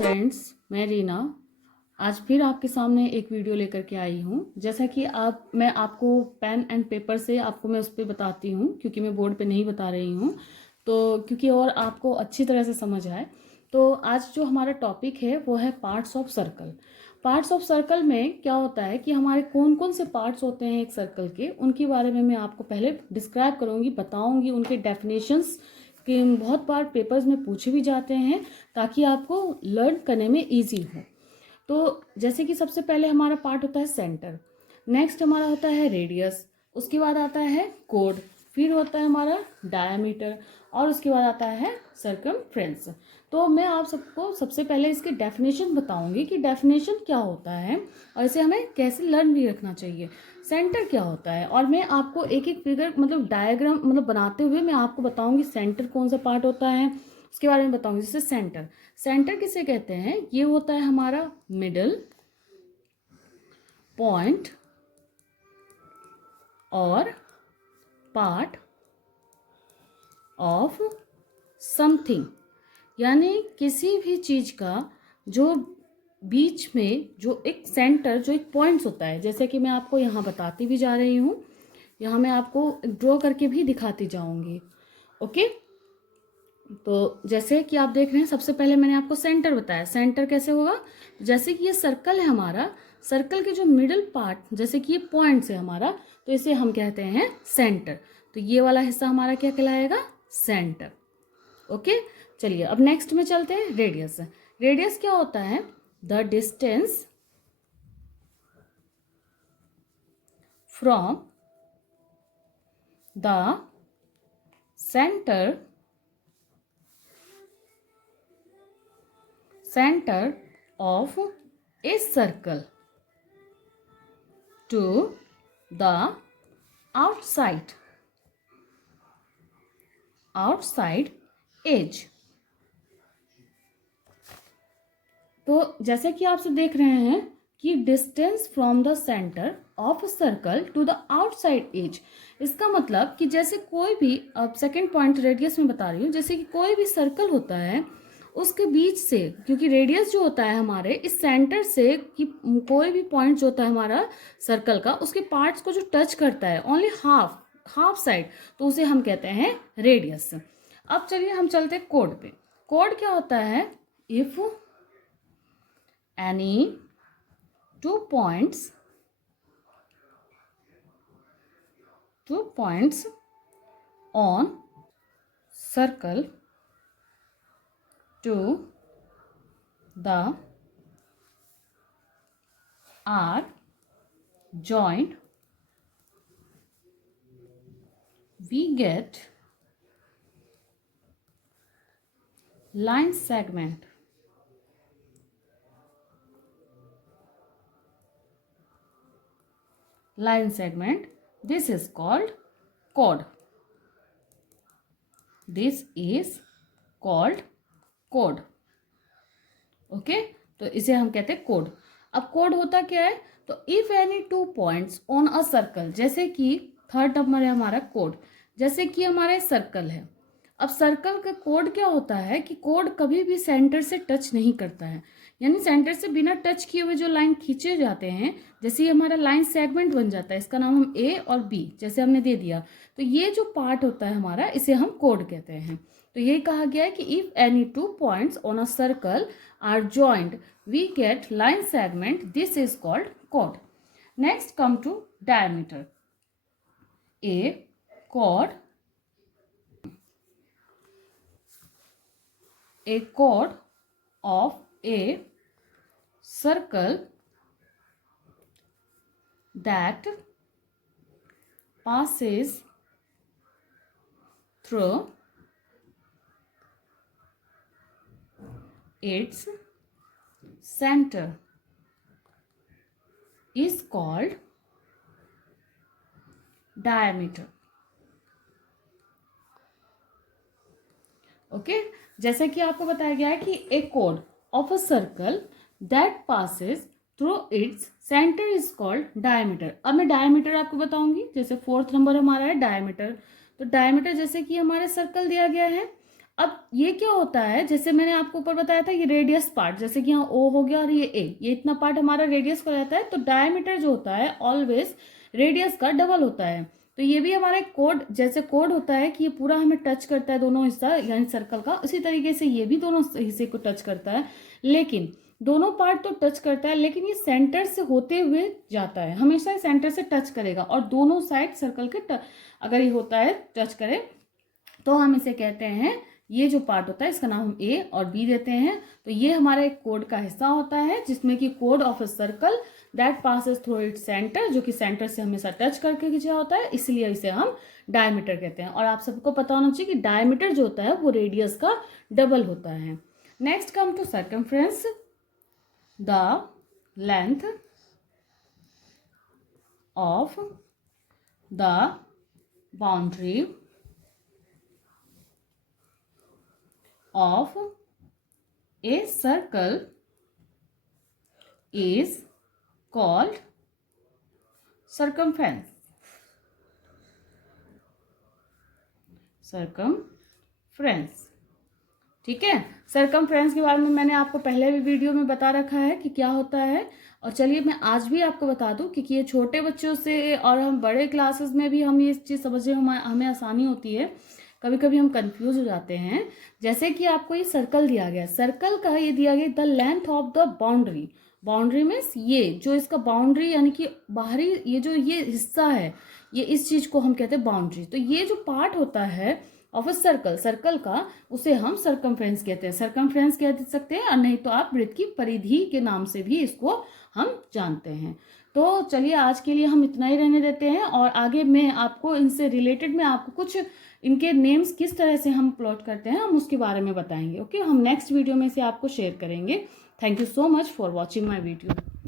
Friends, मैं रीना आज फिर आपके सामने एक वीडियो लेकर के आई हूँ। जैसा कि मैं आपको पेन एंड पेपर से आपको मैं उस पर बताती हूँ, क्योंकि मैं बोर्ड पे नहीं बता रही हूँ, तो क्योंकि और आपको अच्छी तरह से समझ आए। तो आज जो हमारा टॉपिक है वो है parts of circle. Parts of circle में क्या होता है कि हमारे कौन कौन से पार्ट्स होते हैं एक सर्कल के, उनके बारे में मैं आपको पहले डिस्क्राइब करूँगी, बताऊँगी। उनके डेफिनेशंस कि बहुत बार पेपर्स में पूछे भी जाते हैं ताकि आपको लर्न करने में इजी हो। तो जैसे कि सबसे पहले हमारा पार्ट होता है सेंटर, नेक्स्ट हमारा होता है रेडियस, उसके बाद आता है कोड, फिर होता है हमारा डायामीटर और उसके बाद आता है सर्कमफ्रेंस। तो मैं आप सबको सबसे पहले इसके डेफिनेशन बताऊंगी कि डेफिनेशन क्या होता है और इसे हमें कैसे लर्न भी रखना चाहिए। सेंटर क्या होता है, और मैं आपको एक एक फिगर मतलब डायग्राम बनाते हुए मैं आपको बताऊंगी सेंटर कौन सा पार्ट होता है, उसके बारे में बताऊंगी। जैसे सेंटर, सेंटर किसे कहते हैं, ये होता है हमारा मिडल पॉइंट और पार्ट ऑफ समथिंग, यानी किसी भी चीज का जो बीच में जो एक सेंटर, जो एक पॉइंट्स होता है। जैसे कि मैं आपको यहाँ बताती भी जा रही हूँ, यहाँ मैं आपको ड्रॉ करके भी दिखाती जाऊंगी। ओके, तो जैसे कि आप देख रहे हैं, सबसे पहले मैंने आपको सेंटर बताया। सेंटर कैसे होगा, जैसे कि ये सर्कल है हमारा, सर्कल के जो मिडिल पार्ट, जैसे कि ये पॉइंट्स है हमारा, तो इसे हम कहते हैं सेंटर। तो ये वाला हिस्सा हमारा क्या कहलाएगा, सेंटर। ओके, चलिए अब नेक्स्ट में चलते हैं। रेडियस, रेडियस क्या होता है, the distance from the center of a circle to the outside edge। तो जैसे कि आप सब देख रहे हैं कि distance from the centre of circle to the outside edge, इसका मतलब कि जैसे कोई भी, अब सेकेंड पॉइंट रेडियस में बता रही हूँ, जैसे कि कोई भी सर्कल होता है उसके बीच से, क्योंकि रेडियस जो होता है हमारे इस सेंटर से, कि कोई भी पॉइंट जो होता है हमारा सर्कल का, उसके पार्ट्स को जो टच करता है ओनली हाफ साइड, तो उसे हम कहते हैं रेडियस। अब चलिए हम चलते हैं कोड पे। कोड क्या होता है, if any two points on circle to the are joined, we get line segment. Line segment, this is called chord. This is called chord. Okay, तो इसे हम कहते हैं कोड। अब कोड होता क्या है, तो if any two points on a circle, जैसे कि थर्ड नंबर है हमारा कोड, जैसे कि हमारा सर्कल है। अब सर्कल का कोड क्या होता है कि कोड कभी भी सेंटर से टच नहीं करता है, यानी सेंटर से बिना टच किए हुए जो लाइन खींचे जाते हैं, जैसे ये हमारा लाइन सेगमेंट बन जाता है, इसका नाम हम ए और बी जैसे हमने दे दिया, तो ये जो पार्ट होता है हमारा, इसे हम कोड कहते हैं। तो ये कहा गया है कि if any two points on a circle are joined, we get line segment, this is called chord. Next come to diameter. A chord of a circle that passes through its center is called diameter. Okay, जैसे कि आपको बताया गया है कि a कोड of a circle that passes through its center is called diameter. अब मैं डायमीटर आपको बताऊंगी। जैसे फोर्थ नंबर हमारा है डायमीटर, तो डायमीटर जैसे कि हमारे सर्कल दिया गया है, अब ये क्या होता है, जैसे मैंने आपको ऊपर बताया था, ये रेडियस पार्ट, जैसे कि यहाँ ओ हो गया और ये ए, ये इतना पार्ट हमारा रेडियस का रहता है। तो डायमीटर जो होता है ऑलवेज रेडियस का डबल होता है। तो ये भी हमारा एक कोड, जैसे कोड होता है कि ये पूरा हमें टच करता है दोनों हिस्सा यानी सर्कल का, उसी तरीके से ये भी दोनों हिस्से को टच करता है। लेकिन दोनों पार्ट तो टच करता है, लेकिन ये सेंटर से होते हुए जाता है, हमेशा सेंटर से टच करेगा। और दोनों साइड सर्कल के अगर ये होता है टच करे तो हम इसे कहते हैं, ये जो पार्ट होता है इसका नाम हम ए और बी देते हैं। तो ये हमारे कोड का हिस्सा होता है, जिसमें कि code of a circle that passes through its centre, जो कि सेंटर से हमेशा टच करके खींचा होता है, इसलिए इसे हम डायमीटर कहते हैं। और आप सबको पता होना चाहिए कि डायमीटर जो होता है वो रेडियस का डबल होता है। Next come to circumference, the length of the boundary of a circle is called circumference. circumference, ठीक है। सर्कमफ्रेंस के बारे में मैंने आपको पहले भी वीडियो में बता रखा है कि क्या होता है। और चलिए मैं आज भी आपको बता दूं, क्योंकि ये छोटे बच्चों से और हम बड़े क्लासेस में भी हम ये चीज़ समझने में हमें आसानी होती है, कभी कभी हम कंफ्यूज हो जाते हैं। जैसे कि आपको ये सर्कल दिया गया, सर्कल का ये दिया गया the length of the boundary. Boundary means ये जो इसका बाउंड्री यानी कि बाहरी ये जो ये हिस्सा है, ये इस चीज को हम कहते हैं बाउंड्री। तो ये जो पार्ट होता है ऑफ अ सर्कल, सर्कल का, उसे हम सर्कमफ्रेंस कहते हैं। सर्कमफ्रेंस कह सकते हैं, और नहीं तो आप वृत्त की परिधि के नाम से भी इसको हम जानते हैं। तो चलिए आज के लिए हम इतना ही रहने देते हैं, और आगे मैं आपको इनसे रिलेटेड में आपको कुछ इनके नेम्स किस तरह से हम प्लॉट करते हैं हम उसके बारे में बताएंगे। ओके, हम नेक्स्ट वीडियो में से आपको शेयर करेंगे। Thank you so much for watching my video.